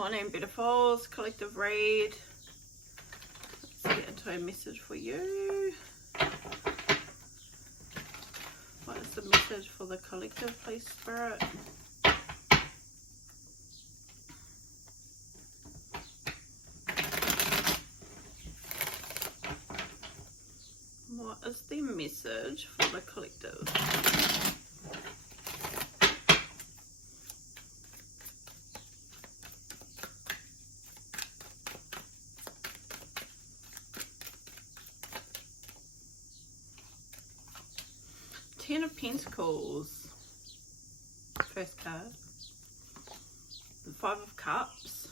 Morning, beautifuls. Collective read. Let's get into a message for you. What is the message for the collective, please, Spirit? What is the message for the collective? Ten of Pentacles, first card. The Five of Cups,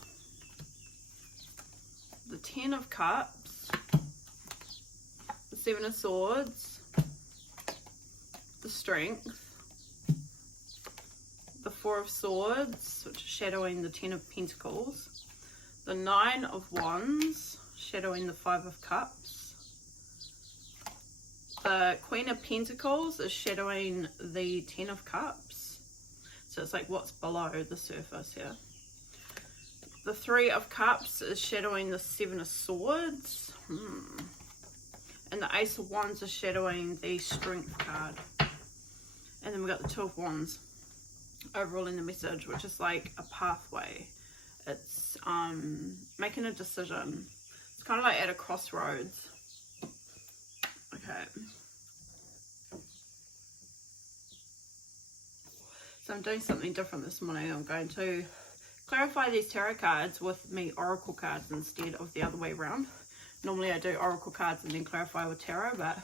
the Ten of Cups, the Seven of Swords, the Strength, the Four of Swords, which is shadowing the Ten of Pentacles, the Nine of Wands, shadowing the Five of Cups. The Queen of Pentacles is shadowing the Ten of Cups. So it's like what's below the surface here. The Three of Cups is shadowing the Seven of Swords. And the Ace of Wands is shadowing the Strength card. And then we've got the Two of Wands overall in the message, which is like a pathway. It's making a decision. It's kind of like at a crossroads. Okay. So I'm doing something different this morning. I'm going to clarify these tarot cards with me oracle cards instead of the other way around. Normally I do oracle cards and then clarify with tarot, but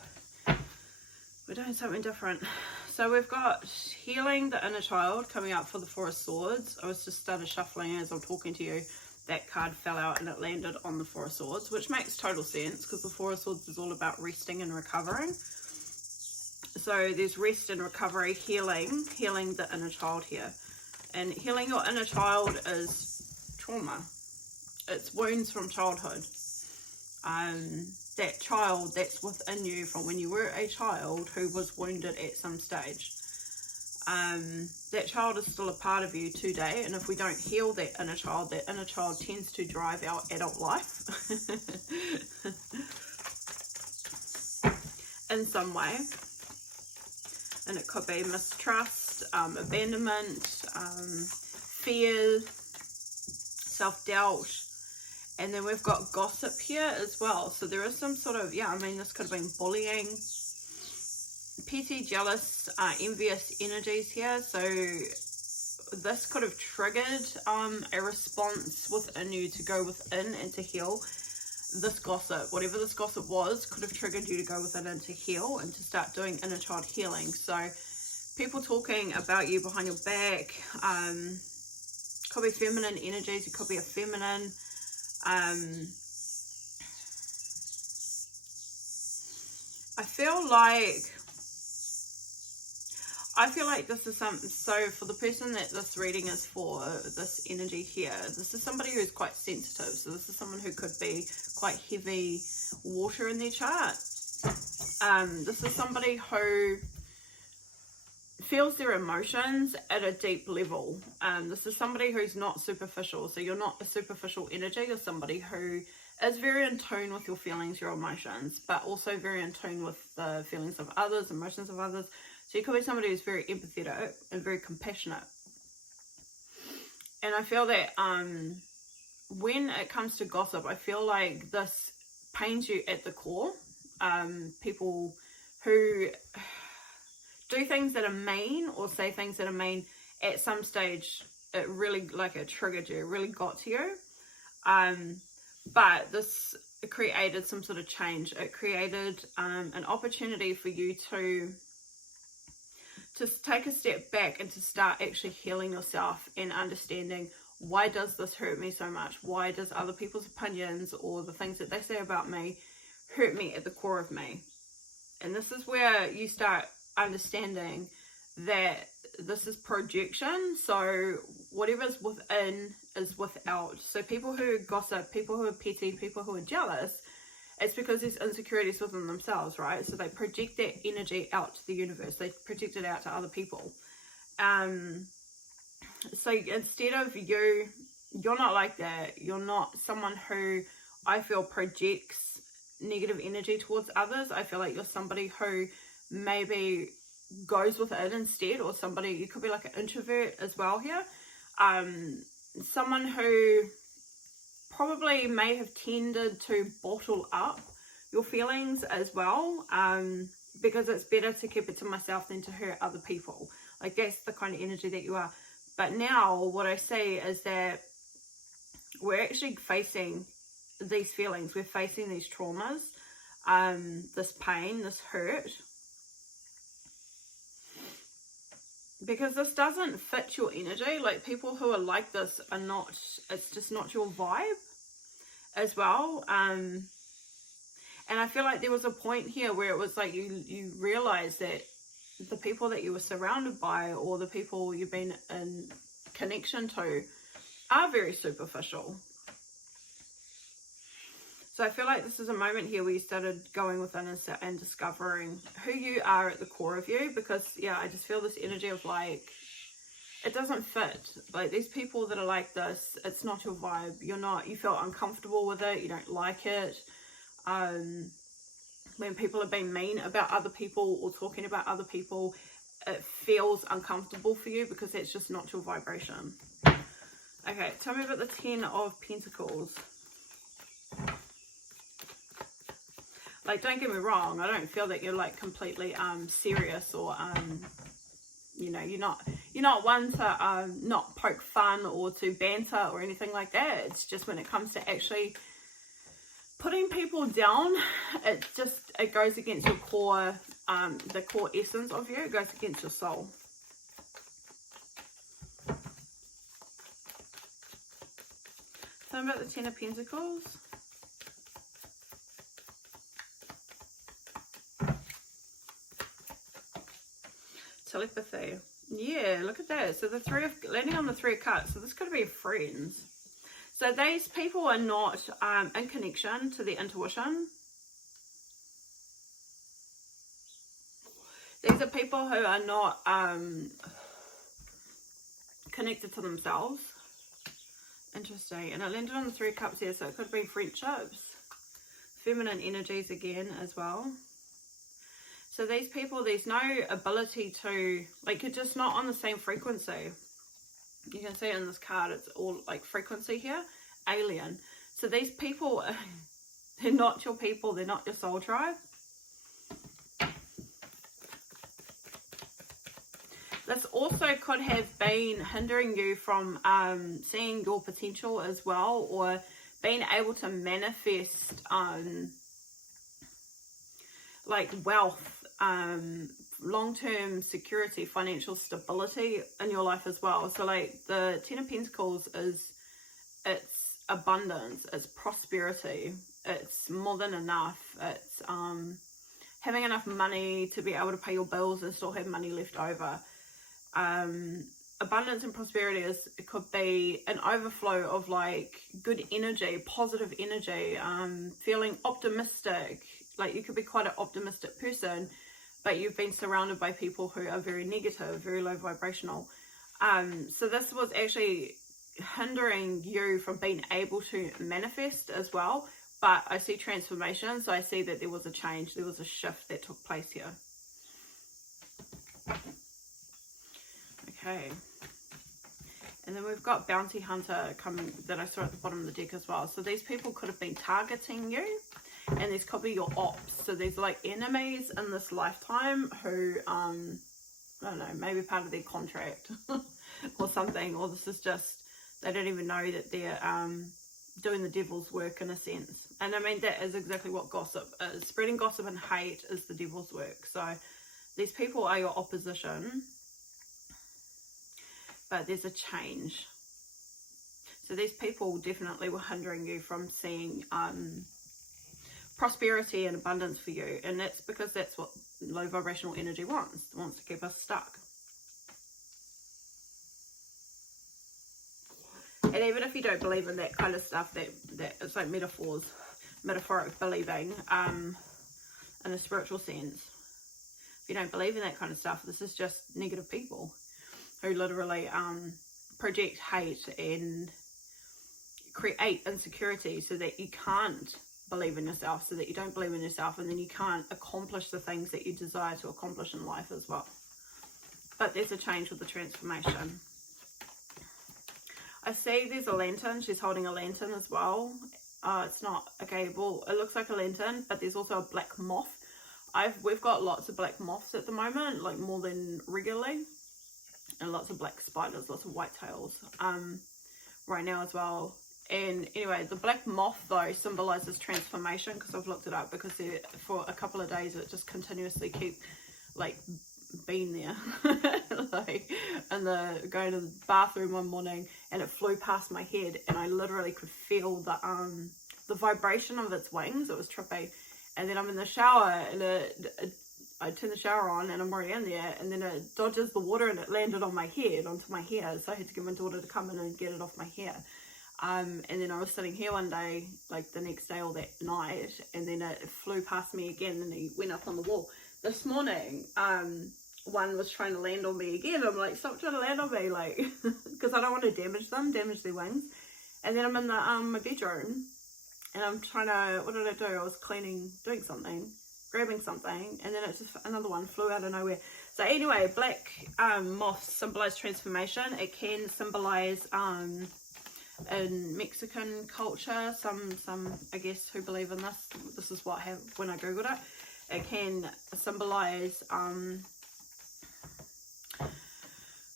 we're doing something different. So we've got healing the inner child coming up for the Four of Swords. I was just started shuffling as I'm talking to you. That card fell out and it landed on the Four of Swords, which makes total sense because the Four of Swords is all about resting and recovering. So there's rest and recovery, healing the inner child here. And healing your inner child is trauma. It's wounds from childhood. That child that's within you from when you were a child who was wounded at some stage. That child is still a part of you today, and if we don't heal that inner child tends to drive our adult life in some way. And it could be mistrust, abandonment, fear, self-doubt. And then we've got gossip here as well. So there is some sort of, this could have been bullying, petty, jealous, envious energies here. So this could have triggered a response within you to go within and to heal this gossip. Whatever this gossip was could have triggered you to go within and to heal and to start doing inner child healing. So people talking about you behind your back, could be feminine energies, it could be a feminine. I feel like this is something, so for the person that this reading is for, this energy here, this is somebody who's quite sensitive. So this is someone who could be quite heavy water in their chart. This is somebody who feels their emotions at a deep level. This is somebody who's not superficial. So you're not a superficial energy. You're somebody who is very in tune with your feelings, your emotions, but also very in tune with the feelings of others, emotions of others. So you could be somebody who's very empathetic and very compassionate. And I feel that when it comes to gossip, I feel like this pains you at the core. People who do things that are mean or say things that are mean at some stage, it really, it triggered you, it really got to you. But this created some sort of change. It created an opportunity for you to take a step back and to start actually healing yourself and understanding, why does this hurt me so much? Why does other people's opinions or the things that they say about me hurt me at the core of me? And this is where you start understanding that this is projection. So whatever's within is without. So people who gossip, people who are petty, people who are jealous, it's because there's insecurities within themselves, right? So they project that energy out to the universe. They project it out to other people. So instead of you you're not like that. You're not someone who I feel projects negative energy towards others. I feel like you're somebody who maybe goes with it instead, or somebody, you could be like an introvert as well here. Someone who probably may have tended to bottle up your feelings as well, because it's better to keep it to myself than to hurt other people. Like, that's the kind of energy that you are. But now what I see is that we're actually facing these feelings. We're facing these traumas, this pain, this hurt, because this doesn't fit your energy. Like, people who are like this are not, it's just not your vibe as well. And I feel like there was a point here where it was like you realized that the people that you were surrounded by, or the people you've been in connection to, are very superficial. So I feel like this is a moment here where you started going within and discovering who you are at the core of you. Because, yeah, I just feel this energy of like, it doesn't fit. Like, these people that are like this, it's not your vibe. You're not, you feel uncomfortable with it. You don't like it. When people are being mean about other people or talking about other people, it feels uncomfortable for you because it's just not your vibration. Okay, tell me about the 10 of Pentacles. Like, don't get me wrong, I don't feel that you're like completely serious, or you know, you're not one to not poke fun or to banter or anything like that. It's just when it comes to actually putting people down, it goes against your core, the core essence of you. It goes against your soul. Tell me about the 10 of Pentacles. Telepathy. Yeah, look at that. So the landing on the 3 of Cups. So this could be friends. So these people are not in connection to their intuition. These are people who are not connected to themselves. Interesting. And it landed on the 3 of Cups here, so it could be friendships. Feminine energies again as well. So these people, there's no ability to, like, you're just not on the same frequency. You can see it in this card, it's all like frequency here, alien. So these people, they're not your people, they're not your soul tribe. This also could have been hindering you from seeing your potential as well, or being able to manifest like wealth, long-term security, financial stability in your life as well. So like the 10 of Pentacles it's abundance, it's prosperity, it's more than enough, it's having enough money to be able to pay your bills and still have money left over. Abundance and prosperity it could be an overflow of like good energy, positive energy, feeling optimistic. Like, you could be quite an optimistic person, but you've been surrounded by people who are very negative, very low vibrational. So this was actually hindering you from being able to manifest as well. But I see transformation, so I see that there was a change, there was a shift that took place here. Okay. And then we've got Bounty Hunter coming, that I saw at the bottom of the deck as well. So these people could have been targeting you. And these could be your ops. So there's like enemies in this lifetime who, I don't know, maybe part of their contract or something. Or this is just, they don't even know that they're doing the devil's work in a sense. And I mean, that is exactly what gossip is. Spreading gossip and hate is the devil's work. So these people are your opposition. But there's a change. So these people definitely were hindering you from seeing prosperity and abundance for you, and that's because that's what low vibrational energy wants to keep us stuck. And even if you don't believe in that kind of stuff, that it's like metaphoric believing in a spiritual sense. If you don't believe in that kind of stuff, this is just negative people who literally project hate and create insecurity so that you can't believe in yourself, so that you don't believe in yourself, and then you can't accomplish the things that you desire to accomplish in life as well. But there's a change with the transformation. I see there's a lantern. She's holding a lantern as well. It's not, okay, well, it looks like a lantern, but there's also a black moth. We've got lots of black moths at the moment, like more than regularly, and lots of black spiders, lots of whitetails right now as well. And anyway, the black moth though symbolizes transformation, because I've looked it up, because for a couple of days it just continuously keep like being there like, and going to the bathroom one morning, and it flew past my head, and I literally could feel the vibration of its wings. It was trippy. And then I'm in the shower, and I turn the shower on, and I'm already in there, and then it dodges the water, and it landed on my head, onto my hair. So I had to get my daughter to come in and get it off my hair. And then I was sitting here one day, like the next day or that night, and then it flew past me again, and he went up on the wall. This morning, one was trying to land on me again. I'm like, stop trying to land on me, like, because I don't want to damage their wings. And then I'm in my bedroom, and I'm trying to, what did I do? I was doing something, grabbing something, and then it's just another one flew out of nowhere. So anyway, black moths symbolize transformation. It can symbolize in Mexican culture, some I guess who believe in this is what when I googled it. It can symbolize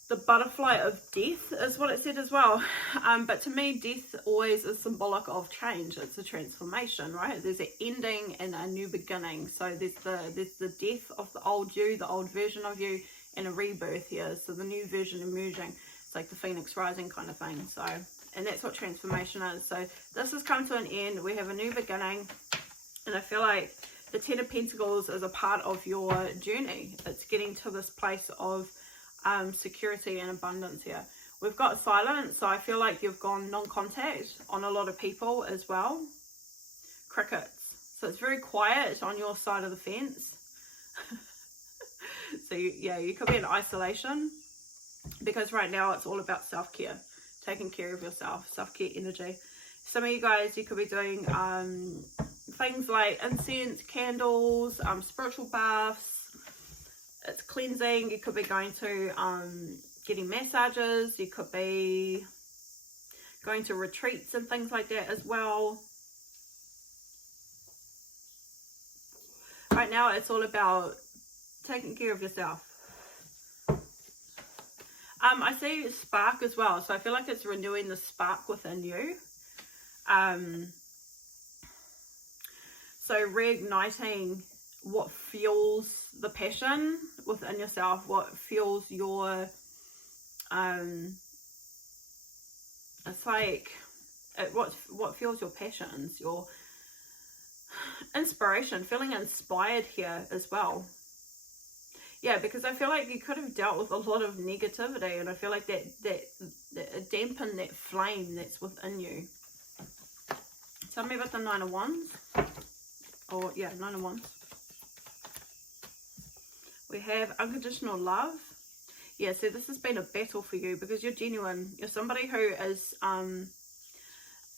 the butterfly of death is what it said as well. But to me, death always is symbolic of change. It's a transformation, right? There's an ending and a new beginning. So there's the death of the old you, the old version of you, and a rebirth here. So the new version emerging. It's like the phoenix rising kind of thing. So, and that's what transformation is. So this has come to an end. We have a new beginning, and I feel like the Ten of Pentacles is a part of your journey. It's getting to this place of security and abundance here. We've got silence, so I feel like you've gone non-contact on a lot of people as well. Crickets. So it's very quiet on your side of the fence. So you could be in isolation, because right now it's all about self-care, taking care of yourself, self-care energy. Some of you guys, you could be doing things like incense, candles, spiritual baths. It's cleansing. You could be going to getting massages. You could be going to retreats and things like that as well. Right now it's all about taking care of yourself. I see spark as well, so I feel like it's renewing the spark within you. So reigniting what fuels the passion within yourself, what fuels your it's like what fuels your passions, your inspiration, feeling inspired here as well. Yeah, because I feel like you could have dealt with a lot of negativity, and I feel like that dampened that flame that's within you. Tell me about the Nine of Wands. Or yeah, Nine of Wands. We have unconditional love. Yeah, so this has been a battle for you, because you're genuine. You're somebody who is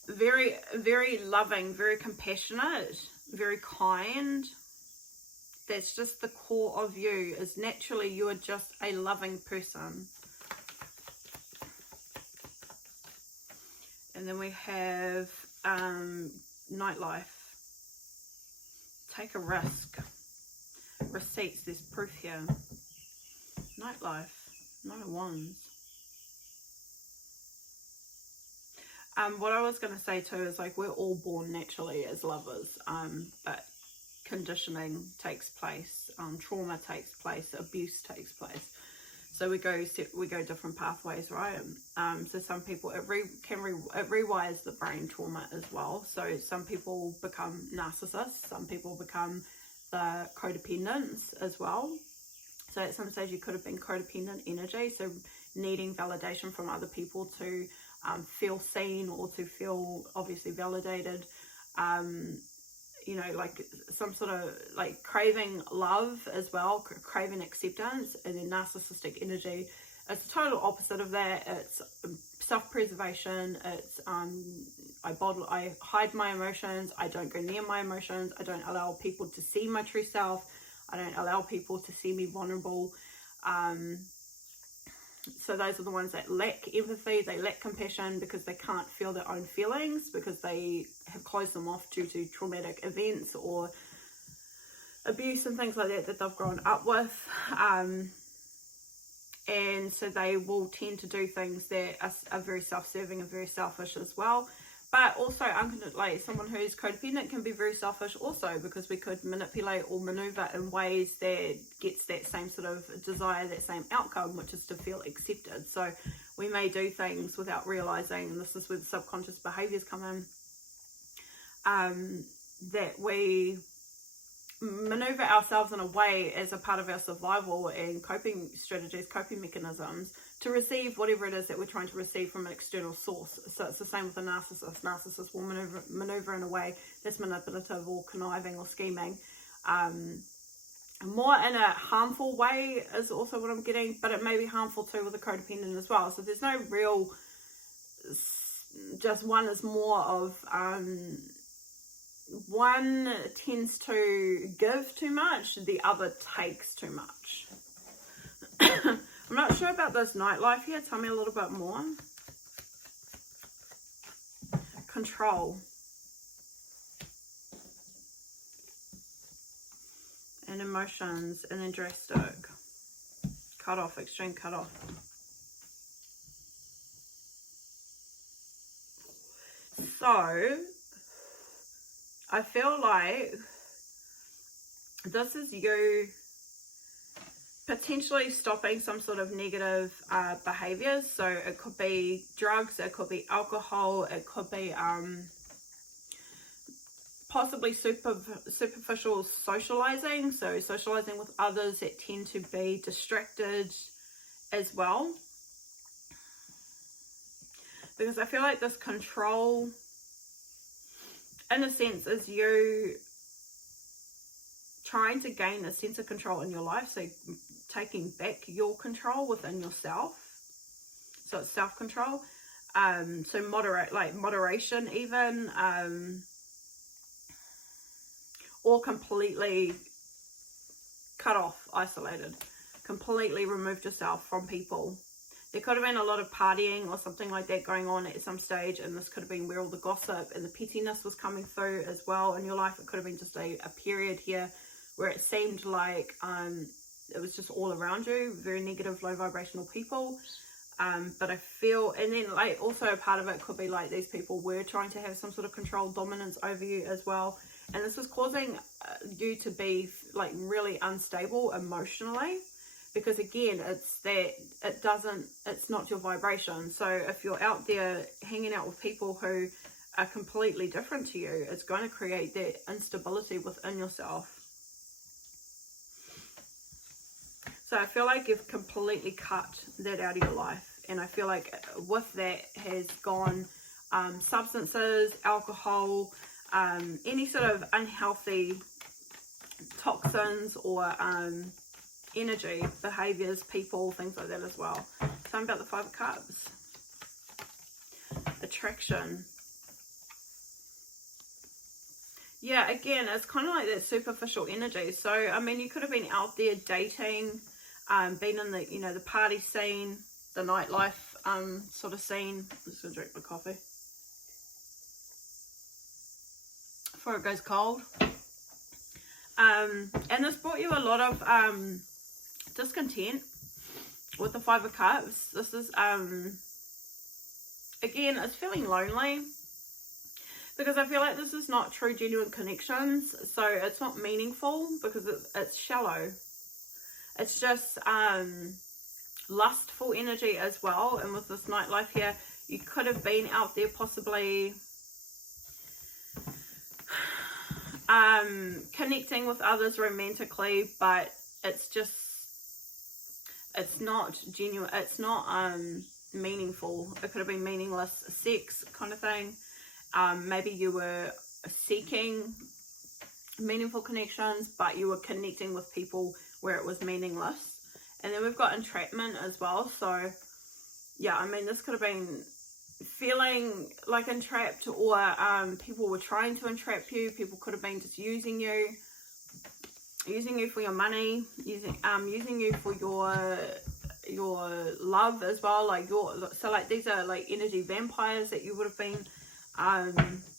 very, very loving, very compassionate, very kind. That's just the core of you, is naturally you are just a loving person. And then we have nightlife. Take a risk. Receipts, there's proof here. Nightlife, Nine of Wands. What I was going to say too is, like, we're all born naturally as lovers, but conditioning takes place, trauma takes place, abuse takes place. So we go different pathways, right? So some people, it rewires the brain, trauma as well. So some people become narcissists, some people become the codependents as well. So at some stage you could have been codependent energy, so needing validation from other people to feel seen, or to feel obviously validated. You know, like some sort of like craving love as well, craving acceptance. And then narcissistic energy it's the total opposite of that. It's self-preservation. It's I hide my emotions. I don't go near my emotions. I don't allow people to see my true self. I don't allow people to see me vulnerable. So those are the ones that lack empathy. They lack compassion because they can't feel their own feelings, because they have closed them off due to traumatic events or abuse and things like that they've grown up with. And so they will tend to do things that are very self-serving and very selfish as well. But also, like someone who's codependent can be very selfish also, because we could manipulate or maneuver in ways that gets that same sort of desire, that same outcome, which is to feel accepted. So we may do things without realizing, and this is where the subconscious behaviors come in, that we maneuver ourselves in a way as a part of our survival and coping strategies, coping mechanisms, to receive whatever it is that we're trying to receive from an external source. So it's the same with a narcissist. Narcissists will maneuver in a way that's manipulative or conniving or scheming. More in a harmful way is also what I'm getting, but it may be harmful too with a codependent as well. So there's no real, just one is more of, one tends to give too much, the other takes too much. I'm not sure about this nightlife here. Tell me a little bit more. Control. And emotions, and then drastic. Cut off, extreme cut off. So, I feel like this is you potentially stopping some sort of negative behaviors. So it could be drugs, it could be alcohol, it could be possibly superficial socializing. So socializing with others that tend to be distracted as well. Because I feel like this control, in a sense, is you trying to gain a sense of control in your life. So taking back your control within yourself. So it's self-control. So moderation even, or completely cut off, isolated, completely removed yourself from people. There could have been a lot of partying or something like that going on at some stage, and this could have been where all the gossip and the pettiness was coming through as well in your life. It could have been just a period here where it seemed like it was just all around you, very negative, low vibrational people. But I feel, and then like also a part of it could be like these people were trying to have some sort of control, dominance over you as well. And this is causing you to be like really unstable emotionally, because again, it's that it's not your vibration. So if you're out there hanging out with people who are completely different to you, it's going to create that instability within yourself. So I feel like you've completely cut that out of your life. And I feel like with that has gone substances, alcohol, any sort of unhealthy toxins or energy, behaviors, people, things like that as well. Something about the Five of Cups. Attraction. Yeah, again, it's kind of like that superficial energy. So, I mean, you could have been out there dating, been in the, you know, the party scene, the nightlife sort of scene. I'm just going to drink my coffee before it goes cold. And this brought you a lot of discontent with the Five of Cups. This is, again, it's feeling lonely, because I feel like this is not true, genuine connections. So it's not meaningful because it's shallow. It's just lustful energy as well. And with this nightlife here, you could have been out there possibly connecting with others romantically, but it's not genuine, it's not meaningful. It could have been meaningless sex kind of thing. Maybe you were seeking meaningful connections, but you were connecting with people where it was meaningless. And then we've got entrapment as well. So yeah, I mean, this could have been feeling like entrapped, or people were trying to entrap you. People could have been just using you for your money, using you for your love as well. Like so like these are like energy vampires that you would have been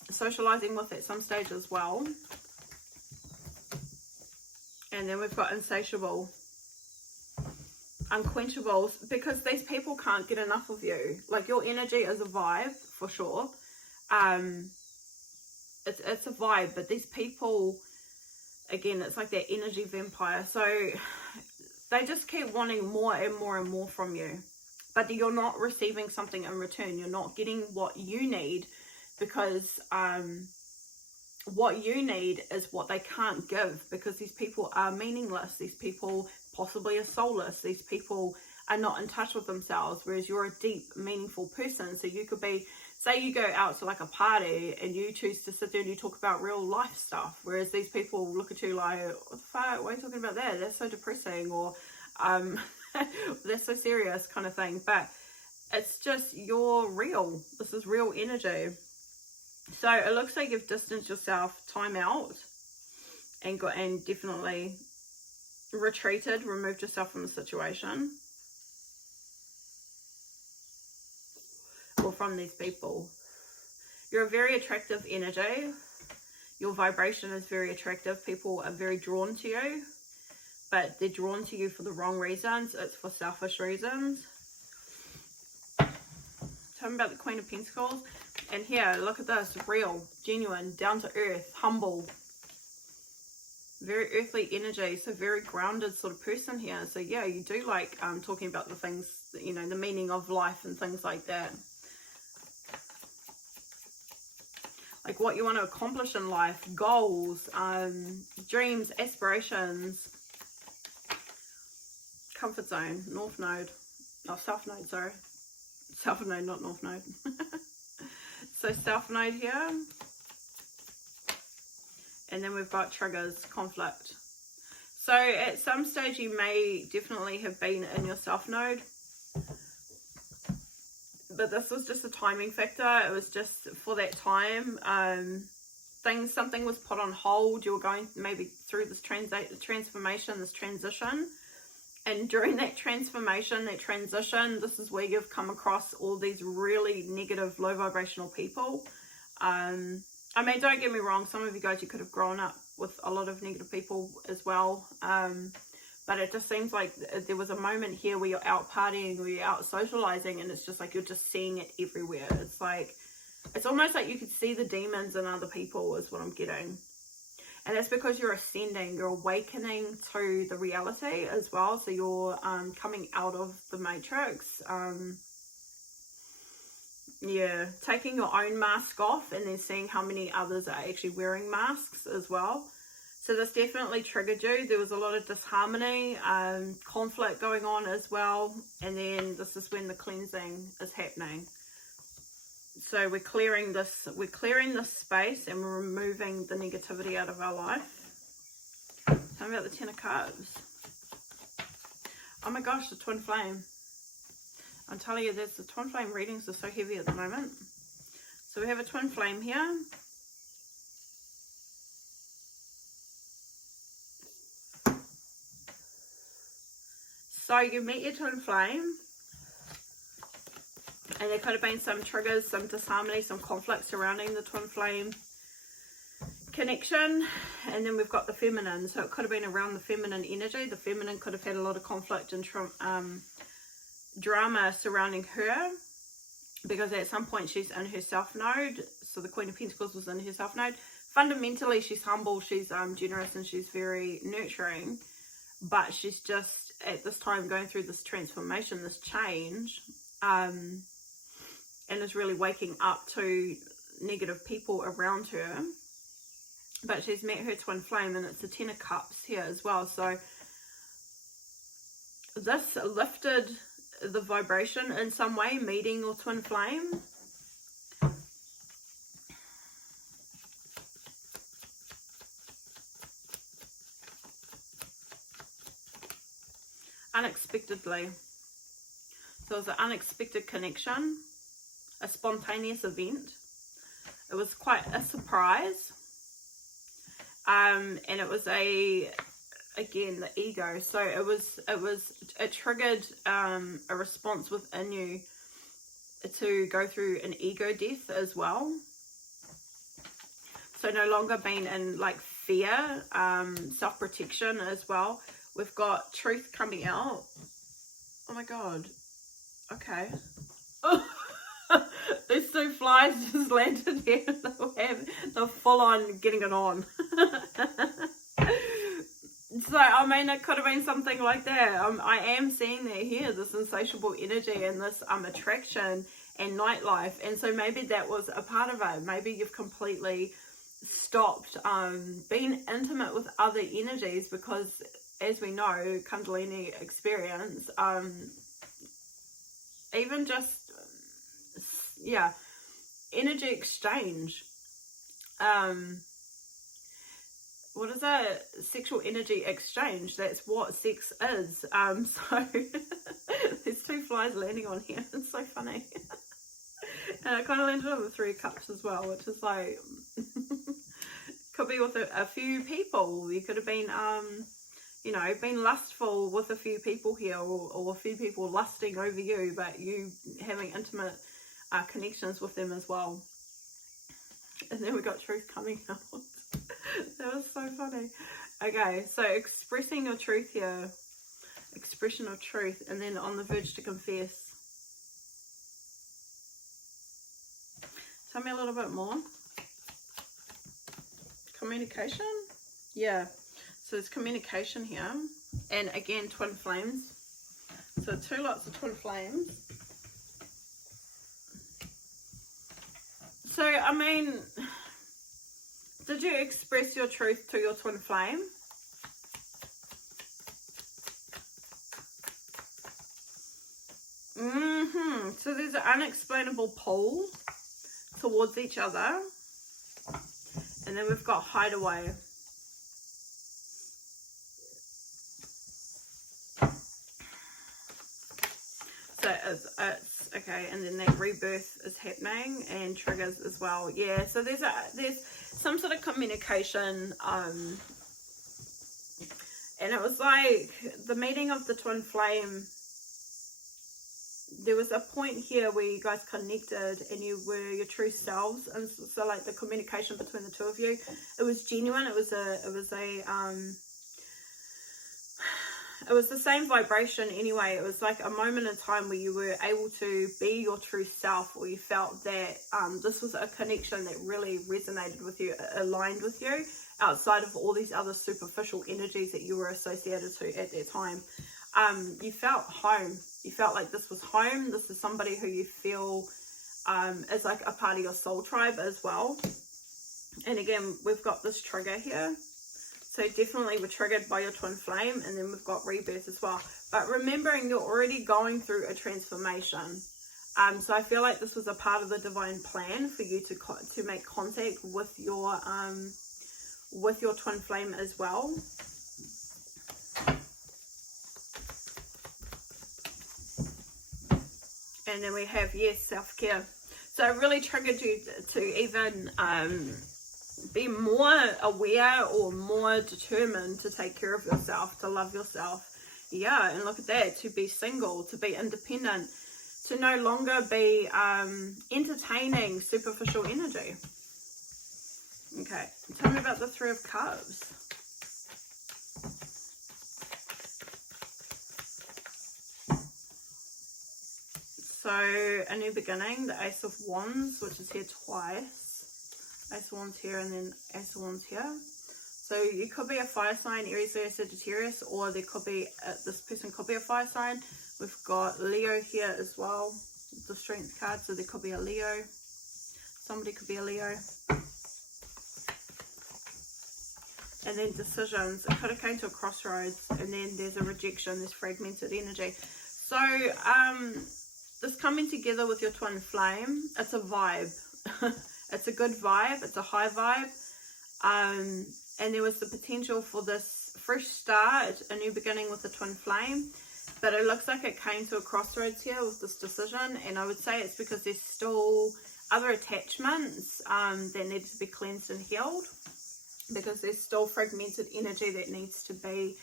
socializing with at some stage as well. And then we've got insatiable, unquenchable, because these people can't get enough of you. Like your energy is a vibe for sure. It's a vibe, but these people, again, it's like that energy vampire. So they just keep wanting more and more and more from you, but you're not receiving something in return. You're not getting what you need, because what you need is what they can't give, because these people are meaningless. These people possibly are soulless. These people are not in touch with themselves, whereas you're a deep, meaningful person. So you could be, say you go out to like a party and you choose to sit there and you talk about real life stuff, whereas these people look at you like, what the fuck, why are you talking about that? That's so depressing, or that's so serious kind of thing. But it's just, you're real. This is real energy. So it looks like you've distanced yourself, time out, and definitely retreated, removed yourself from the situation, or from these people. You're a very attractive energy. Your vibration is very attractive. People are very drawn to you, but they're drawn to you for the wrong reasons. It's for selfish reasons. Tell me about the Queen of Pentacles. And here, look at this. Real, genuine, down to earth, humble. Very earthly energy. So very grounded sort of person here. So yeah, you do like talking about the things, you know, the meaning of life and things like that. Like what you want to accomplish in life, goals, dreams, aspirations. Comfort zone, North Node. Oh, South Node, sorry. South Node, not North Node. So South Node here. And then we've got triggers, conflict. So at some stage you may definitely have been in your South Node, but this was just a timing factor. It was just for that time. Something was put on hold. You were going maybe through this transformation, this transition. And during that transformation, that transition, this is where you've come across all these really negative, low vibrational people. I mean, don't get me wrong, some of you guys, you could have grown up with a lot of negative people as well. But it just seems like there was a moment here where you're out partying, or you're out socializing, and it's just like you're just seeing it everywhere. It's like, it's almost like you could see the demons in other people is what I'm getting. And that's because you're ascending, you're awakening to the reality as well. So you're coming out of the matrix. Yeah, taking your own mask off and then seeing how many others are actually wearing masks as well. So this definitely triggered you. There was a lot of disharmony, conflict going on as well. And then this is when the cleansing is happening. So we're clearing this space, and we're removing the negativity out of our life. Tell me about the Ten of Cups. Oh my gosh, the Twin Flame. I'm telling you, the Twin Flame readings are so heavy at the moment. So we have a Twin Flame here. So you meet your Twin Flame. And there could have been some triggers, some disharmony, some conflict surrounding the Twin Flame connection. And then we've got the feminine. So it could have been around the feminine energy. The feminine could have had a lot of conflict and drama surrounding her. Because at some point she's in her South Node. So the Queen of Pentacles was in her South Node. Fundamentally, she's humble, she's generous, and she's very nurturing. But she's just, at this time, going through this transformation, this change. And is really waking up to negative people around her. But she's met her Twin Flame, and it's the Ten of Cups here as well. So this lifted the vibration in some way, meeting your Twin Flame. unexpectedly. So it was an unexpected connection, a spontaneous event. It was quite a surprise. And it was again, the ego. So it triggered a response within you to go through an ego death as well. So no longer being in like fear, self-protection as well. We've got truth coming out. Oh my god. Okay. These two flies just landed here. They're full on getting it on. So, I mean, it could have been something like that. I am seeing that here, this insatiable energy and this attraction and nightlife. And so maybe that was a part of it. Maybe you've completely stopped being intimate with other energies because, as we know, Kundalini experience, even just, yeah, energy exchange. What is that? Sexual energy exchange. That's what sex is. So there's two flies landing on here. It's so funny. And I kind of landed on the Three of Cups as well, which is like, could be with a few people. You could have been, you know, been lustful with a few people here, or a few people lusting over you, but you having intimate connections with them as well. And then we got truth coming out. That was so funny. Okay, so expressing your truth here. Expression of truth. And then on the verge to confess. Tell me a little bit more. Communication? Yeah. So there's communication here. And again, twin flames. So two lots of twin flames. So, I mean, did you express your truth to your twin flame? So there's an unexplainable pull towards each other. And then we've got hideaway. So it's okay, and then that rebirth is happening and triggers as well. Yeah, so there's some sort of communication, and it was like the meeting of the twin flame. There was a point here where you guys connected and you were your true selves, and so like the communication between the two of you, it was genuine. It was the same vibration anyway. It was like a moment in time where you were able to be your true self, or you felt that this was a connection that really resonated with you, aligned with you, outside of all these other superficial energies that you were associated to at that time. You felt home. You felt like this was home. This is somebody who you feel is like a part of your soul tribe as well. And again, we've got this trigger here. So definitely we're triggered by your twin flame, and then we've got rebirth as well. But remembering you're already going through a transformation. So I feel like this was a part of the divine plan for you to make contact with your twin flame as well. And then we have, yes, self-care. So it really triggered you to even be more aware or more determined to take care of yourself, to love yourself. Yeah, and look at that, to be single, to be independent, to no longer be entertaining superficial energy. Okay, tell me about the Three of Cups. So, a new beginning, the Ace of Wands, which is here twice. Ace of Wands here and then Ace of Wands here. So, you could be a fire sign, Aries, Leo, Sagittarius, or there could be, this person could be a fire sign. We've got Leo here as well, the Strength card, so there could be a Leo. Somebody could be a Leo. And then decisions. It could have came to a crossroads, and then there's a rejection, there's fragmented energy. So, this coming together with your twin flame, it's a vibe. It's a good vibe. It's a high vibe. And there was the potential for this fresh start, a new beginning with the twin flame. But it looks like it came to a crossroads here with this decision, and I would say it's because there's still other attachments that need to be cleansed and healed, because there's still fragmented energy that needs to be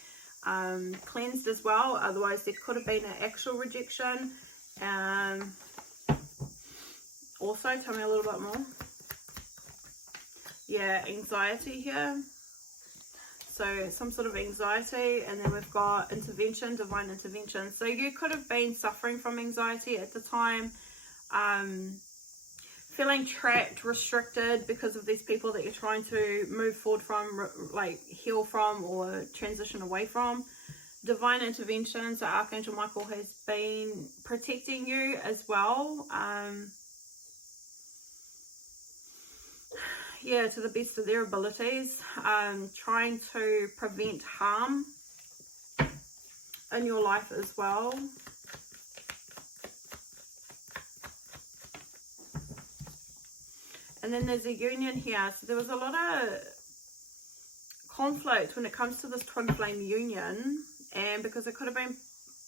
cleansed as well. Otherwise there could have been an actual rejection. Also, tell me a little bit more. Yeah, anxiety here. So some sort of anxiety, and then we've got intervention, divine intervention. So you could have been suffering from anxiety at the time, feeling trapped, restricted because of these people that you're trying to move forward from, like heal from or transition away from. Divine intervention, so Archangel Michael has been protecting you as well. Yeah, to the best of their abilities, trying to prevent harm in your life as well. And then there's a union here. So there was a lot of conflict when it comes to this twin flame union, and because it could have been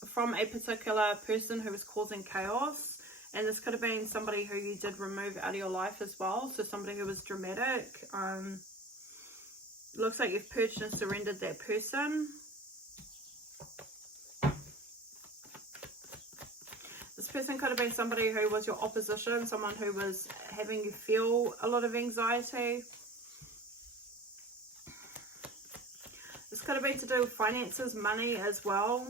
from a particular person who was causing chaos. And this could have been somebody who you did remove out of your life as well. So somebody who was dramatic. Looks like you've purged and surrendered that person. This person could have been somebody who was your opposition. Someone who was having you feel a lot of anxiety. This could have been to do with finances, money as well.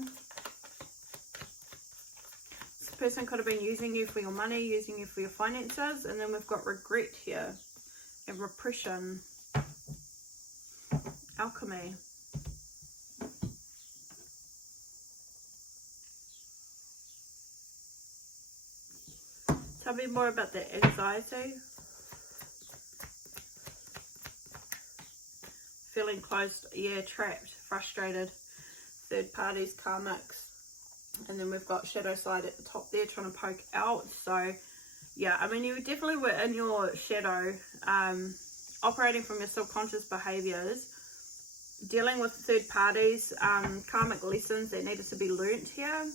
Person could have been using you for your money, using you for your finances. And then we've got regret here and repression, alchemy. Tell me more about the anxiety. Feeling closed, yeah, trapped, frustrated, third parties, karmics. And then we've got shadow side at the top there, trying to poke out. So yeah, I mean, you definitely were in your shadow, operating from your subconscious behaviors, dealing with third parties, karmic lessons that needed to be learnt here.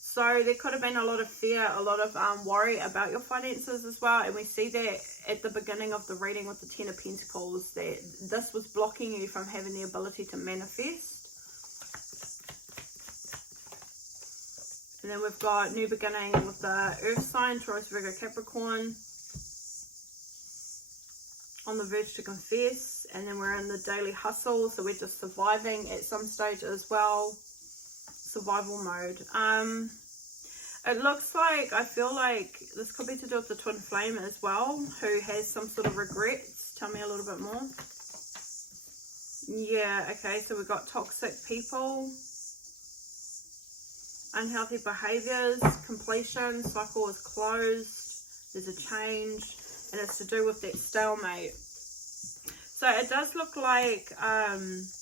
So there could have been a lot of fear, a lot of worry about your finances as well. And we see that at the beginning of the reading with the Ten of Pentacles, that this was blocking you from having the ability to manifest. And then we've got new beginning with the earth sign, Taurus, Virgo, Capricorn. On the verge to confess. And then we're in the daily hustle. So we're just surviving at some stage as well. Survival mode. It looks like, I feel like this could be to do with the twin flame as well, who has some sort of regrets. Tell me a little bit more. Yeah, okay, so we've got toxic people, unhealthy behaviors, completion, cycle is closed, there's a change, and it's to do with that stalemate. So it does look like,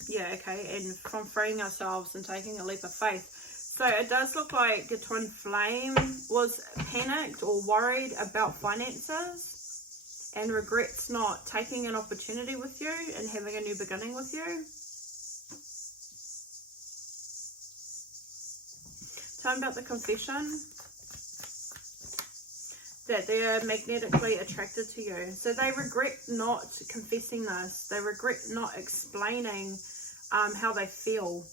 yeah, okay, and from freeing ourselves and taking a leap of faith. So it does look like the twin flame was panicked or worried about finances and regrets not taking an opportunity with you and having a new beginning with you. Tell me about the confession. That they are magnetically attracted to you. So they regret not confessing this. They regret not explaining how they feel.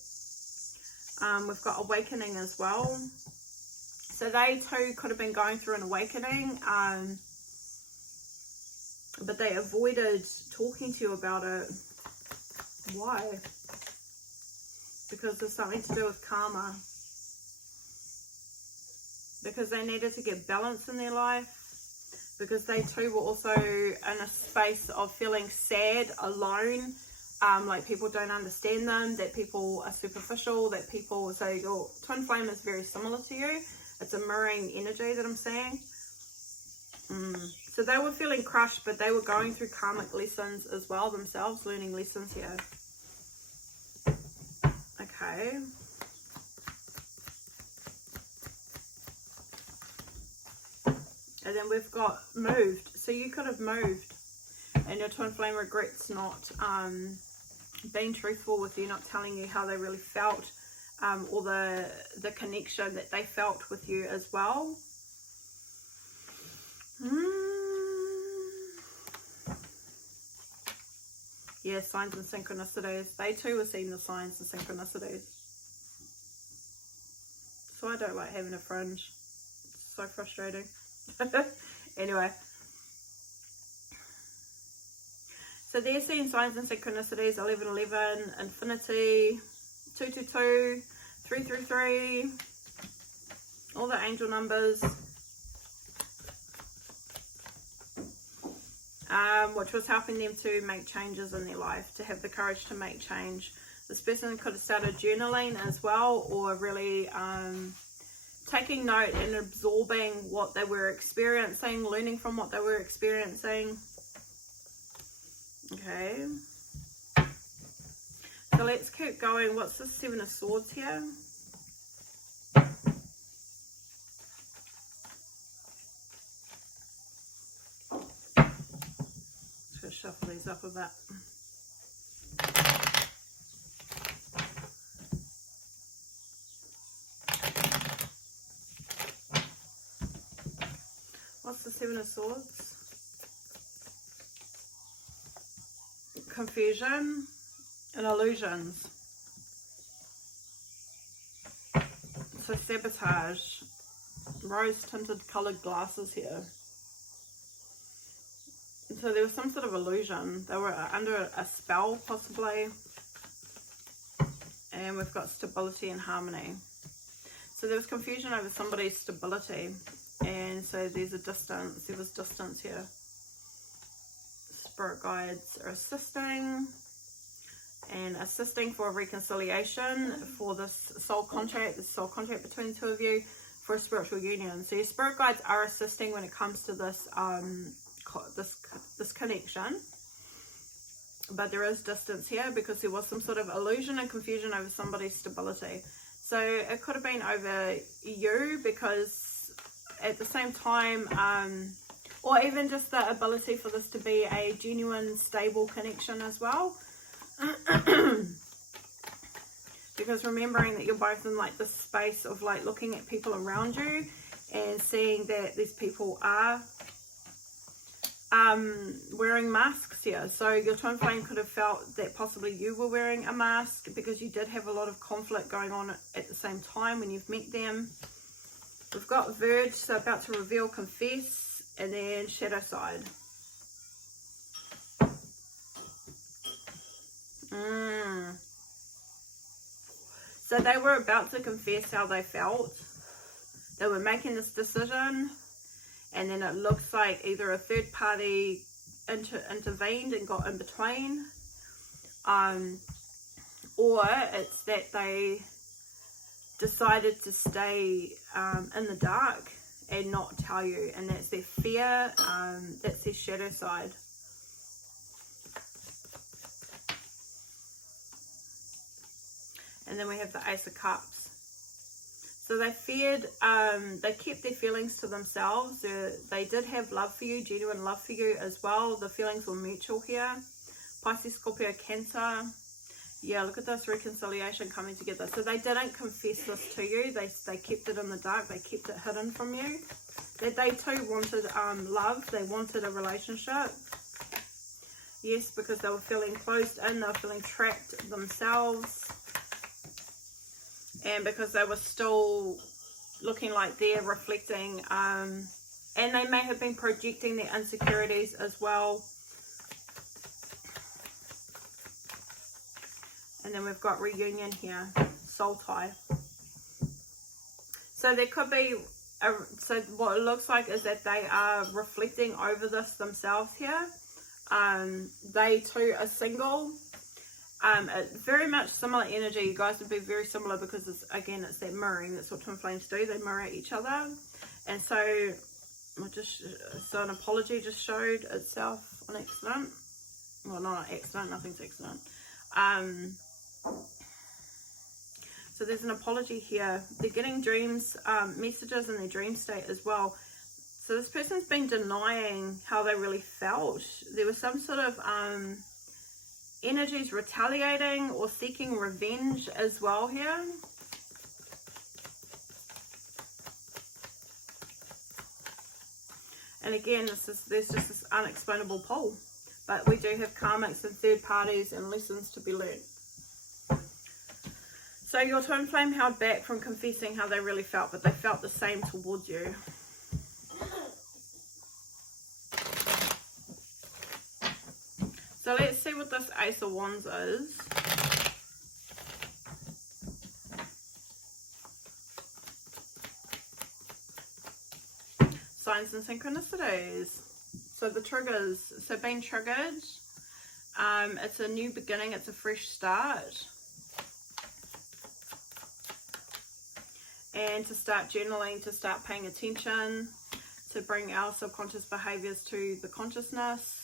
We've got awakening as well. So they too could have been going through an awakening, but they avoided talking to you about it. Why? Because there's something to do with karma. Because they needed to get balance in their life. Because they too were also in a space of feeling sad, alone. Like people don't understand them, that people are superficial, that people, so your twin flame is very similar to you. It's a mirroring energy that I'm seeing. So they were feeling crushed, but they were going through karmic lessons as well themselves, learning lessons here. Okay. And then we've got moved. So you could have moved, and your twin flame regrets not being truthful with you, not telling you how they really felt or the connection that they felt with you as well. Yeah, signs and synchronicities. They too were seeing the signs and synchronicities. So I don't like having a fringe. It's so frustrating. Anyway. So they're seeing signs and synchronicities. 1111, infinity, 222, 333. All the angel numbers. Which was helping them to make changes in their life, to have the courage to make change. This person could have started journaling as well, or really taking note and absorbing what they were experiencing, learning from what they were experiencing. Okay. So let's keep going. What's the Seven of Swords here? Shuffle these up a bit. What's the Seven of Swords? Confusion and illusions. So sabotage. Rose tinted coloured glasses here. So there was some sort of illusion. They were under a spell, possibly. And we've got stability and harmony. So there was confusion over somebody's stability. And so there's a distance. There was distance here. Spirit guides are assisting. And assisting for reconciliation for this soul contract between the two of you, for a spiritual union. So your spirit guides are assisting when it comes to this this connection, but there is distance here because there was some sort of illusion and confusion over somebody's stability. So it could have been over you, because at the same time, or even just the ability for this to be a genuine, stable connection as well. Because remembering that you're both in like this space of like looking at people around you and seeing that these people are wearing masks here. So your twin flame could have felt that possibly you were wearing a mask, because you did have a lot of conflict going on at the same time when you've met them. We've got Verge, so about to reveal, confess, and then shadow side. So they were about to confess how they felt. They were making this decision, and then it looks like either a third party intervened and got in between, or it's that they decided to stay in the dark and not tell you, and that's their fear, that's their shadow side. And then we have the Ace of Cups. So they feared, they kept their feelings to themselves. They did have love for you, genuine love for you as well. The feelings were mutual here. Pisces, Scorpio, Cancer. Yeah, look at this reconciliation coming together. So they didn't confess this to you. They kept it in the dark. They kept it hidden from you. That they too wanted love. They wanted a relationship. Yes, because they were feeling closed in. They were feeling trapped themselves. And because they were still looking like they're reflecting, and they may have been projecting their insecurities as well. And then we've got reunion here, soul tie. So there could be, so what it looks like is that they are reflecting over this themselves here. They too are single. Very much similar energy. You guys would be very similar, because it's, again, it's that mirroring. That's what twin flames do. They mirror each other. And so an apology just showed itself on accident. Well, not an accident. Nothing's accident. So there's an apology here. They're getting dreams, messages in their dream state as well. So this person's been denying how they really felt. There was some sort of energies retaliating or seeking revenge as well here. And again, there's just this unexplainable pull. But we do have karmics and third parties and lessons to be learned. So your twin flame held back from confessing how they really felt, but they felt the same towards you. So let's see what this Ace of Wands is. Signs and synchronicities. So the triggers, so being triggered, it's a new beginning, it's a fresh start. And to start journaling, to start paying attention, to bring our subconscious behaviors to the consciousness.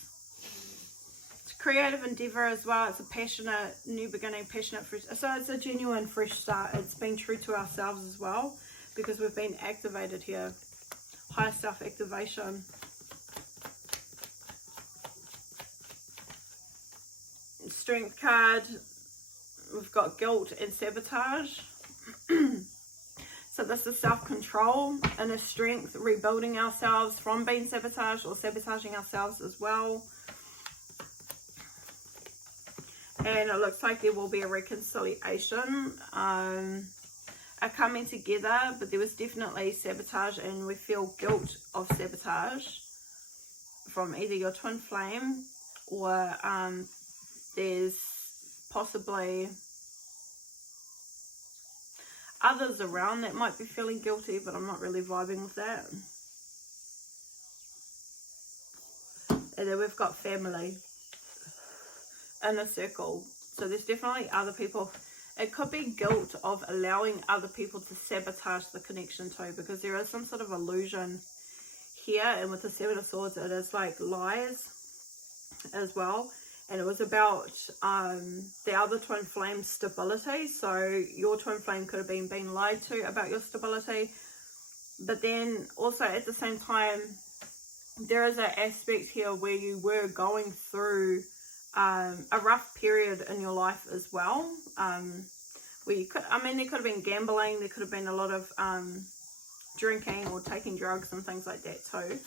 It's a creative endeavor as well, it's a passionate new beginning, passionate fresh, so it's a genuine fresh start. It's being true to ourselves as well, because we've been activated here. Higher self-activation. Strength card, we've got guilt and sabotage. So this is self-control, inner strength, rebuilding ourselves from being sabotaged or sabotaging ourselves as well. And it looks like there will be a reconciliation, a coming together, but there was definitely sabotage, and we feel guilt of sabotage from either your twin flame or there's possibly others around that might be feeling guilty, but I'm not really vibing with that. And then we've got family, inner circle. So there's definitely other people. It could be guilt of allowing other people to sabotage the connection too, because there is some sort of illusion here. And with the Seven of Swords, it is like lies as well. And it was about the other twin flame's stability. So your twin flame could have been being lied to about your stability. But then also at the same time, there is an aspect here where you were going through a rough period in your life as well. Where you could, I mean, there could have been gambling. There could have been a lot of drinking or taking drugs and things like that too.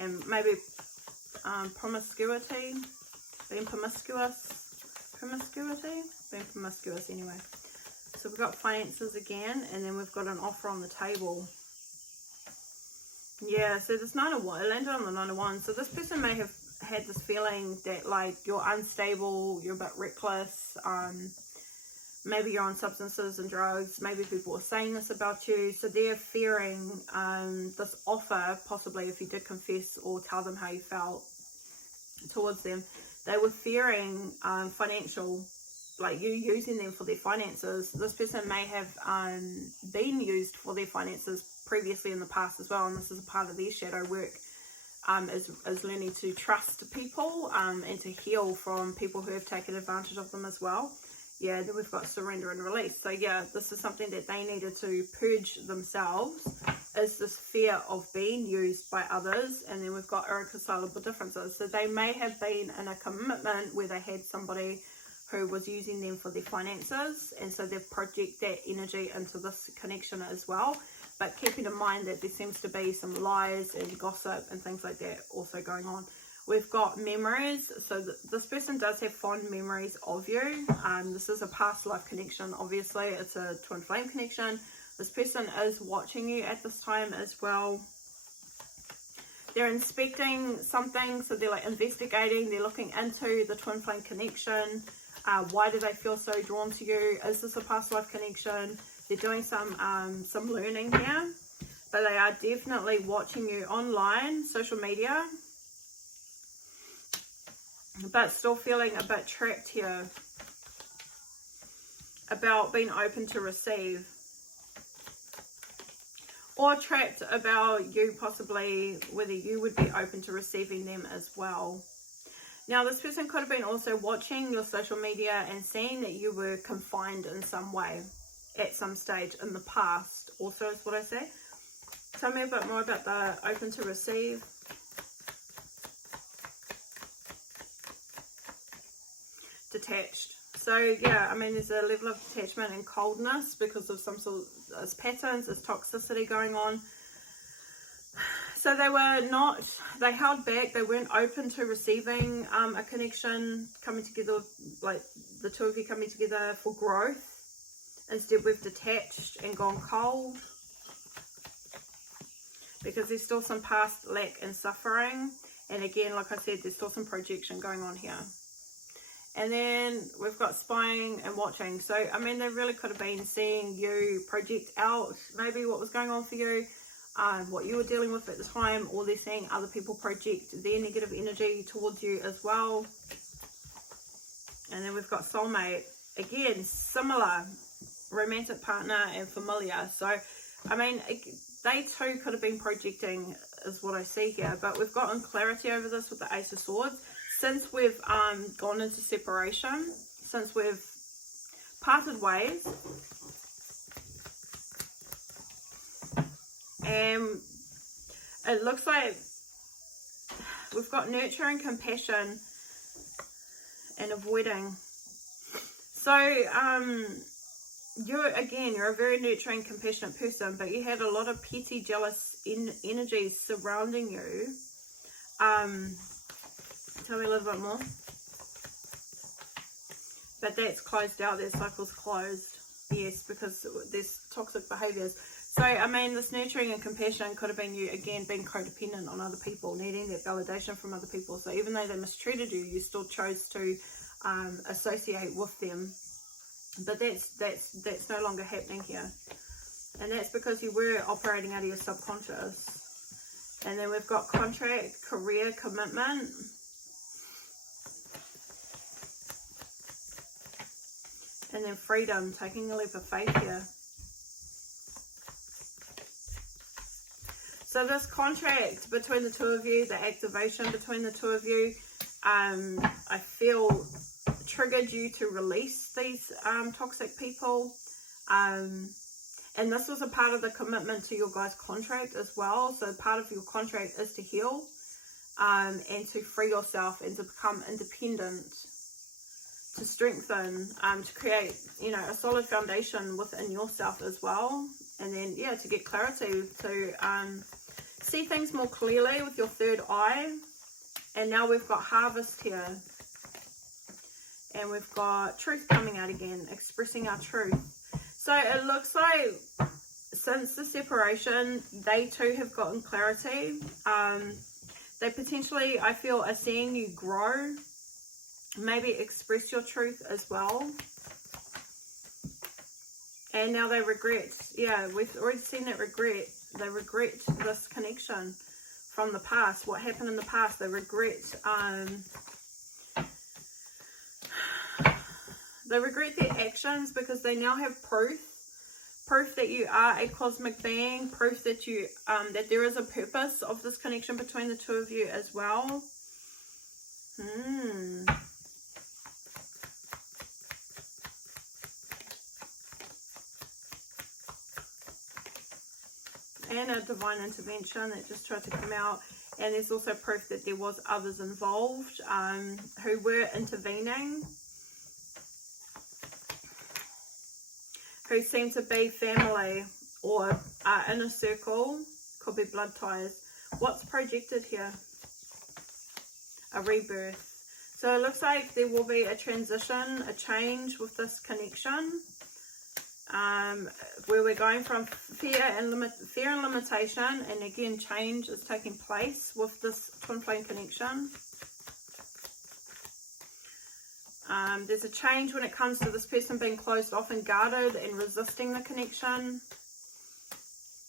And maybe promiscuity. Being promiscuous anyway. So we've got finances again, and then we've got an offer on the table. Yeah, so this Nine of Wands, it landed on the Nine of Wands. So this person may have had this feeling that like you're unstable, you're a bit reckless, maybe you're on substances and drugs, maybe people are saying this about you, so they're fearing this offer, possibly if you did confess or tell them how you felt towards them. They were fearing financial, like you using them for their finances. This person may have been used for their finances previously in the past as well, and this is a part of their shadow work, is learning to trust people and to heal from people who have taken advantage of them as well. Yeah, then we've got surrender and release. So yeah, this is something that they needed to purge themselves, is this fear of being used by others. And then we've got irreconcilable differences. So they may have been in a commitment where they had somebody who was using them for their finances, and so they've projected that energy into this connection as well. But keeping in mind that there seems to be some lies and gossip and things like that also going on. We've got memories. So this person does have fond memories of you. This is a past life connection. Obviously, it's a twin flame connection. This person is watching you at this time as well. They're inspecting something. So they're like investigating. They're looking into the twin flame connection. Why do they feel so drawn to you? Is this a past life connection? They're doing some learning here. But they are definitely watching you online, social media. But still feeling a bit trapped here about being open to receive, or trapped about you possibly whether you would be open to receiving them as well. Now this person could have been also watching your social media and seeing that you were confined in some way at some stage in the past also, is what I say. Tell me a bit more about the open to receive. Detached. So yeah, I mean, there's a level of detachment and coldness because of some sort of patterns, there's toxicity going on. So they held back, they weren't open to receiving a connection coming together, like the two of you coming together for growth. Instead, we've detached and gone cold because there's still some past lack and suffering. And again, like I said, there's still some projection going on here. And then we've got spying and watching. So, I mean, they really could have been seeing you project out maybe what was going on for you, what you were dealing with at the time, or they're seeing other people project their negative energy towards you as well. And then we've got soulmate. Again, similar, romantic partner and familiar. So, I mean, they too could have been projecting is what I see here. But we've gotten clarity over this with the Ace of Swords. Since we've gone into separation, since we've parted ways, and it looks like we've got nurturing, compassion, and avoiding. So, you're a very nurturing, compassionate person, but you had a lot of petty, jealous energies surrounding you. Tell me a little bit more. But that's closed out, that cycle's closed. Yes, because there's toxic behaviours. So, I mean, this nurturing and compassion could have been you, again, being codependent on other people, needing that validation from other people. So even though they mistreated you, you still chose to associate with them. But that's no longer happening here. And that's because you were operating out of your subconscious. And then we've got contract, career, commitment. And then freedom, taking a leap of faith here. So this contract between the two of you, the activation between the two of you, I feel triggered you to release these toxic people. And this was a part of the commitment to your guys' contract as well. So part of your contract is to heal and to free yourself and to become independent, to strengthen, to create, you know, a solid foundation within yourself as well. And then, yeah, to get clarity, to see things more clearly with your third eye. And now we've got harvest here. And we've got truth coming out again, expressing our truth. So it looks like since the separation, they too have gotten clarity. They potentially, I feel, are seeing you grow. Maybe express your truth as well. And now they regret. Yeah, we've already seen that regret. They regret this connection from the past. What happened in the past. They regret their actions because they now have proof that you are a cosmic being, proof that you that there is a purpose of this connection between the two of you as well. And a divine intervention that just tried to come out. And there's also proof that there was others involved who were intervening, who seem to be family or inner circle, could be blood ties. What's projected here? A rebirth. So it looks like there will be a transition, a change with this connection, where we're going from fear and limitation, and again change is taking place with this twin flame connection. There's a change when it comes to this person being closed off and guarded and resisting the connection.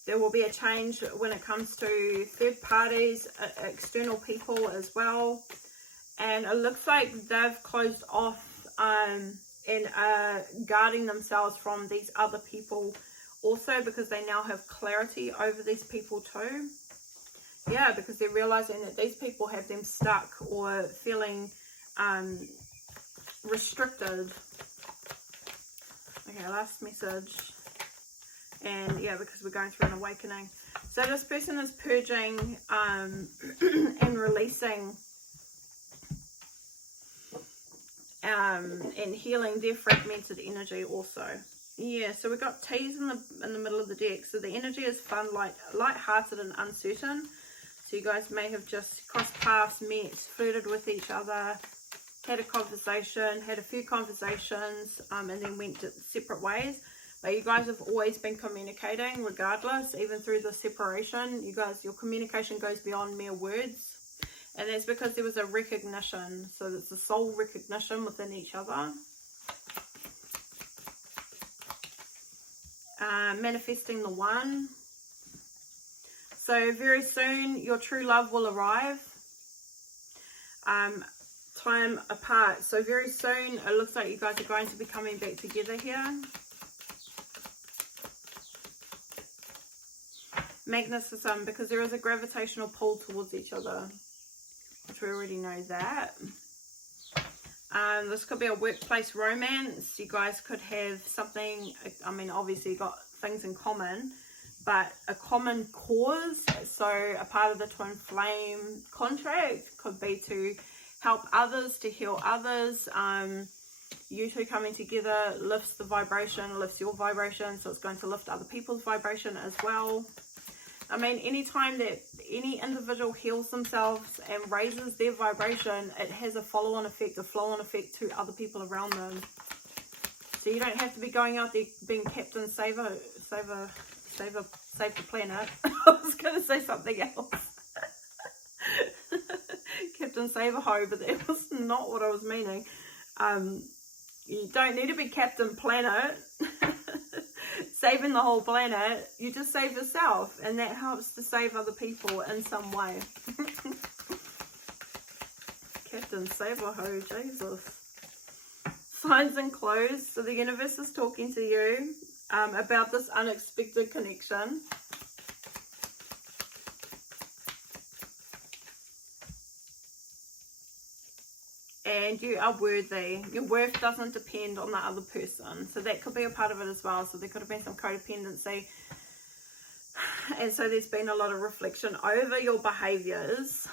There will be a change when it comes to third parties, external people as well. And it looks like they've closed off and guarding themselves from these other people also, because they now have clarity over these people too. Yeah, because they're realizing that these people have them stuck or feeling restricted. Okay, last message. And yeah, because we're going through an awakening. So this person is purging and releasing and healing their fragmented energy also. Yeah, so we've got T's in the middle of the deck. So the energy is fun, light-hearted and uncertain. So you guys may have just crossed paths, met, flirted with each other, had a conversation, had a few conversations, and then went separate ways. But you guys have always been communicating regardless, even through the separation. You guys, your communication goes beyond mere words. And that's because there was a recognition. So it's a soul recognition within each other. Manifesting the one. So very soon your true love will arrive. Time apart. So very soon it looks like you guys are going to be coming back together here. Magnetism, because there is a gravitational pull towards each other, which we already know that. This could be a workplace romance. You guys could have something, I mean, obviously you got things in common, but a common cause. So a part of the twin flame contract could be to help others, to heal others. You two coming together lifts the vibration, lifts your vibration, so it's going to lift other people's vibration as well. I mean, anytime that any individual heals themselves and raises their vibration, it has a follow-on effect, a flow-on effect to other people around them. So you don't have to be going out there being Captain Save the Planet. I was going to say something else. Captain Save-A-Ho, but that was not what I was meaning. You don't need to be Captain Planet. Saving the whole planet, you just save yourself, and that helps to save other people in some way. Captain Save-A-Ho, Jesus. Signs and clues. So the universe is talking to you about this unexpected connection. And you are worthy. Your worth doesn't depend on the other person. So that could be a part of it as well. So there could have been some codependency. And so there's been a lot of reflection over your behaviors.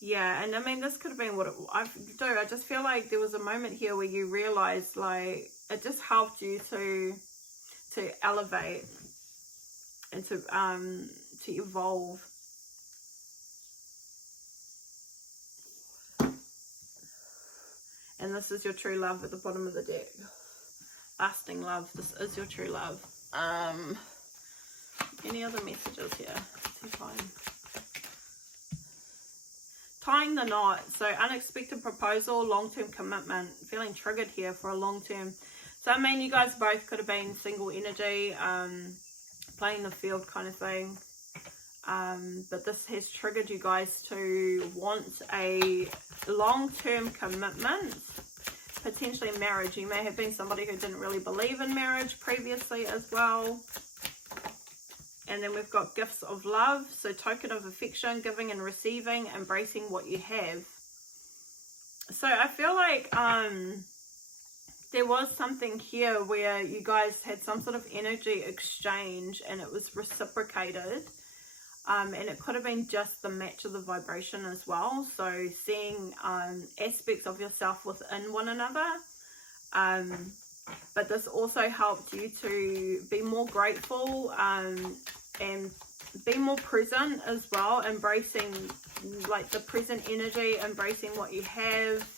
Yeah, and I mean, this could have been what I just feel like there was a moment here where you realized, like, it just helped you to elevate and to evolve. And this is your true love at the bottom of the deck. Lasting love. This is your true love. Any other messages here? See fine. Tying the knot. So unexpected proposal, long-term commitment. Feeling triggered here for a long-term. So I mean, you guys both could have been single energy, playing the field kind of thing. But this has triggered you guys to want a long-term commitment, potentially marriage. You may have been somebody who didn't really believe in marriage previously as well. And then we've got gifts of love, so token of affection, giving and receiving, embracing what you have. So I feel like there was something here where you guys had some sort of energy exchange and it was reciprocated. And it could have been just the match of the vibration as well. So seeing aspects of yourself within one another. But this also helped you to be more grateful and be more present as well. Embracing like the present energy, embracing what you have.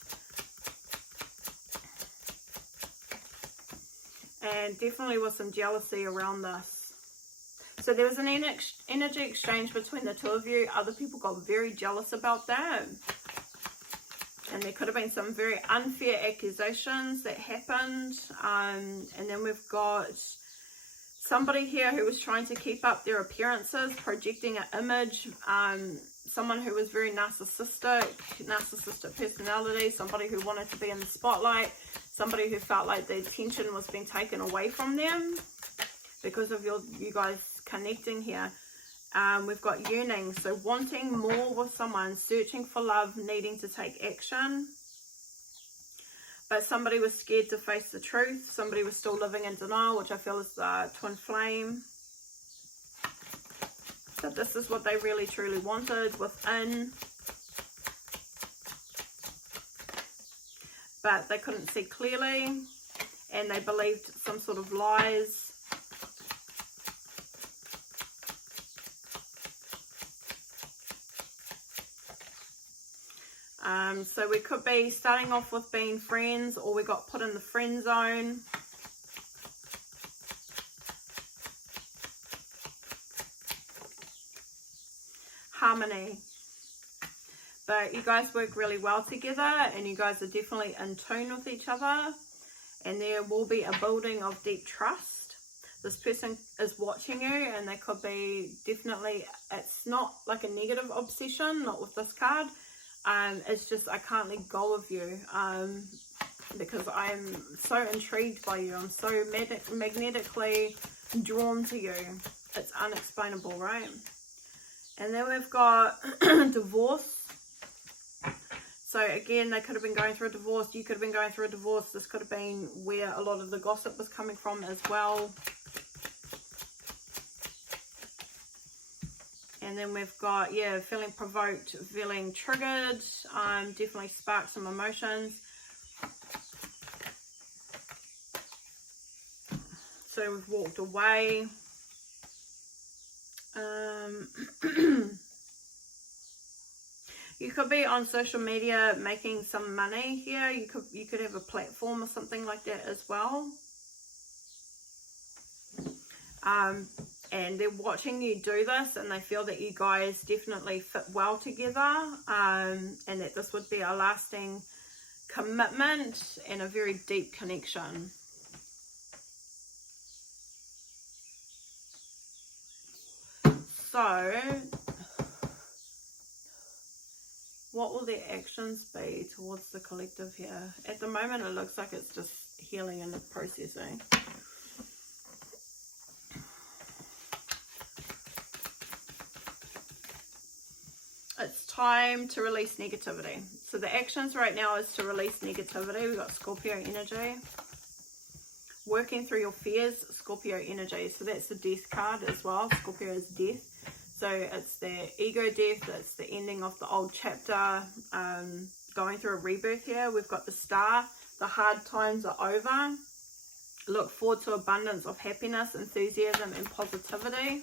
And definitely was some jealousy around this. So there was an energy exchange between the two of you. Other people got very jealous about that. And there could have been some very unfair accusations that happened. And then we've got somebody here who was trying to keep up their appearances, projecting an image. Someone who was very narcissistic personality. Somebody who wanted to be in the spotlight. Somebody who felt like the attention was being taken away from them because of you guys connecting here. We've got yearning, so wanting more with someone, searching for love, needing to take action. But somebody was scared to face the truth. Somebody was still living in denial, which I feel is twin flame. So this is what they really truly wanted within. But they couldn't see clearly, and they believed some sort of lies. So we could be starting off with being friends, or we got put in the friend zone. Harmony. But you guys work really well together, and you guys are definitely in tune with each other, and there will be a building of deep trust. This person is watching you, and they could be definitely, it's not like a negative obsession, not with this card. It's just, I can't let go of you, because I'm so intrigued by you. I'm so magnetically drawn to you. It's unexplainable, right? And then we've got divorce. So again, they could have been going through a divorce. You could have been going through a divorce. This could have been where a lot of the gossip was coming from as well. And then we've got, yeah, feeling provoked, feeling triggered. Definitely sparked some emotions. So we've walked away. You could be on social media making some money here. You could have a platform or something like that as well. And they're watching you do this, and they feel that you guys definitely fit well together, and that this would be a lasting commitment and a very deep connection. So what will their actions be towards the collective here? At the moment, it looks like it's just healing and processing. It's time to release negativity. So the actions right now is to release negativity. We've got Scorpio energy. Working through your fears, Scorpio energy. So that's the death card as well. Scorpio is death. So it's the ego death, it's the ending of the old chapter, going through a rebirth here. We've got the star, the hard times are over. Look forward to abundance of happiness, enthusiasm, and positivity.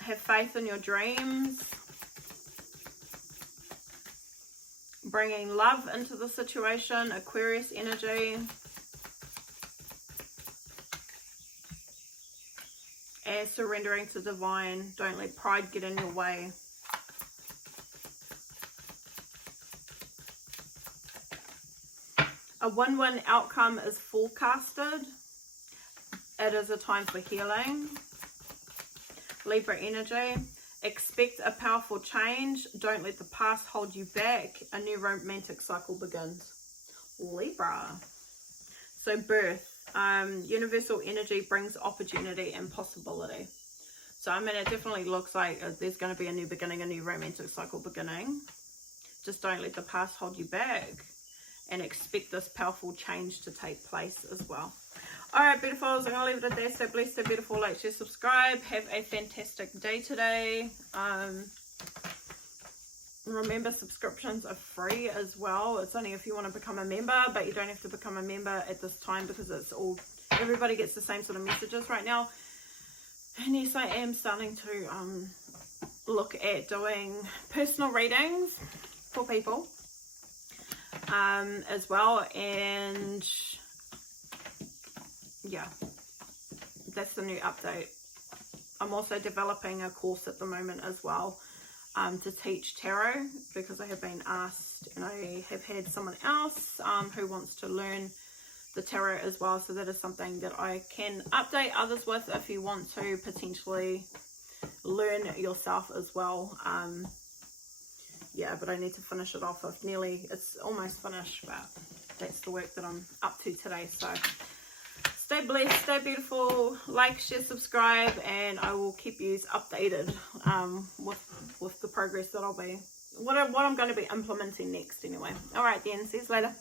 Have faith in your dreams. Bringing love into the situation, Aquarius energy. And surrendering to divine. Don't let pride get in your way. A win-win outcome is forecasted. It is a time for healing. Libra energy. Expect a powerful change. Don't let the past hold you back. A new romantic cycle begins. Libra. So birth. Universal energy brings opportunity and possibility. So I mean, it definitely looks like there's going to be a new beginning, a new romantic cycle beginning. Just don't let the past hold you back, and expect this powerful change to take place as well. Alright, beautifuls, I'm going to leave it at there. Stay blessed, stay beautiful, like, share, subscribe. Have a fantastic day today. Remember, subscriptions are free as well. It's only if you want to become a member, but you don't have to become a member at this time because it's all, everybody gets the same sort of messages right now. And yes, I am starting to look at doing personal readings for people as well. And yeah, that's the new update. I'm also developing a course at the moment as well. To teach tarot, because I have been asked, and I have had someone else who wants to learn the tarot as well. So that is something that I can update others with if you want to potentially learn yourself as well. Yeah, but I need to finish it off. It's almost finished, but that's the work that I'm up to today. So stay blessed, stay beautiful, like, share, subscribe, and I will keep you updated with the progress that I'll be, what I'm going to be implementing next anyway. Alright then, see you later.